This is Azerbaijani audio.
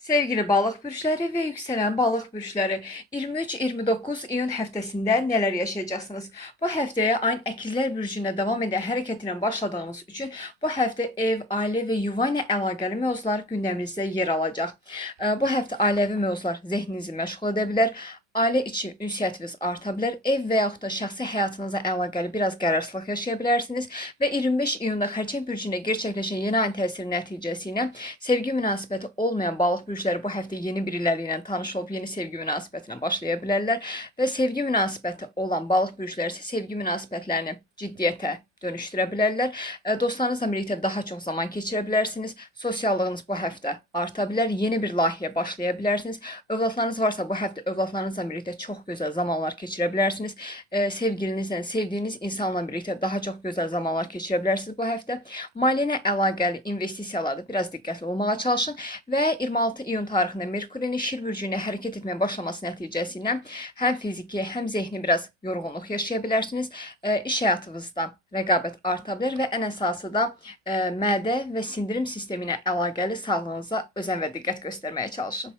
Sevgili balık burçları ve yükselen balık burçları 23-29 iyun həftəsində neler yaşayacaksınız? Bu həftəyə ayın əkizlər burcunda devam eden hərəkətinə başladığımız üçün bu həftə ev, ailə və yuva ilə əlaqəli mövzular gündəminizdə yer alacaq. Bu həftə ailəvi mövzular zehninizi məşğul edə bilər. Ailə içi ünsiyyətiniz arta bilər. Ev və yaxud da şəxsi həyatınıza əlaqəli biraz qərarsızlıq yaşaya bilərsiniz və 25 iyunda Xərçəng burcunda gerçəkləşən yeni ayın təsiri nəticəsi ilə sevgi münasibəti olmayan balıq burçları bu həftə yeni biriləri ilə tanış olub yeni sevgi münasibətinə başlaya bilərlər və sevgi münasibəti olan balıq burçları isə sevgi münasibətlərini ciddiyyətə dönüşdürə bilərlər. Dostlarınızla birlikdə daha çox zaman keçirə bilərsiniz. Sosiallığınız bu həftə arta bilər. Yeni bir layihəyə başlaya bilərsiniz. Övladlarınız varsa bu həftə övladlarınızla birlikdə çox gözəl zamanlar keçirə bilərsiniz. Sevgilinizlə, sevdiyiniz insanla birlikdə daha çox gözəl zamanlar keçirə bilərsiniz bu həftə. Maliyyə ilə əlaqəli investisiyalarda biraz diqqətli olmağa çalışın və 26 iyun tarixində Merkurinin Şir bürcünə hərəkət etməyə başlaması nəticəsi ilə həm fiziki, həm zehni biraz yorğunluq yaşaya bilərsiniz. İş həyatınızda rəqabət arta bilər və ən əsası da mədə və sindirim sistemi ilə əlaqəli sağlığınıza özən və diqqət göstərməyə çalışın.